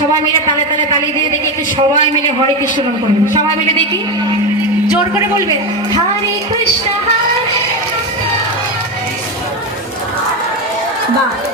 সবাই মিলে তালে তালে তালি দিয়ে দেখি একটু সবাই মিলে হরে কৃষ্ণ গান করবেন সবাই মিলে দেখি জোর করে বলবেন হরে কৃষ্ণ বাহ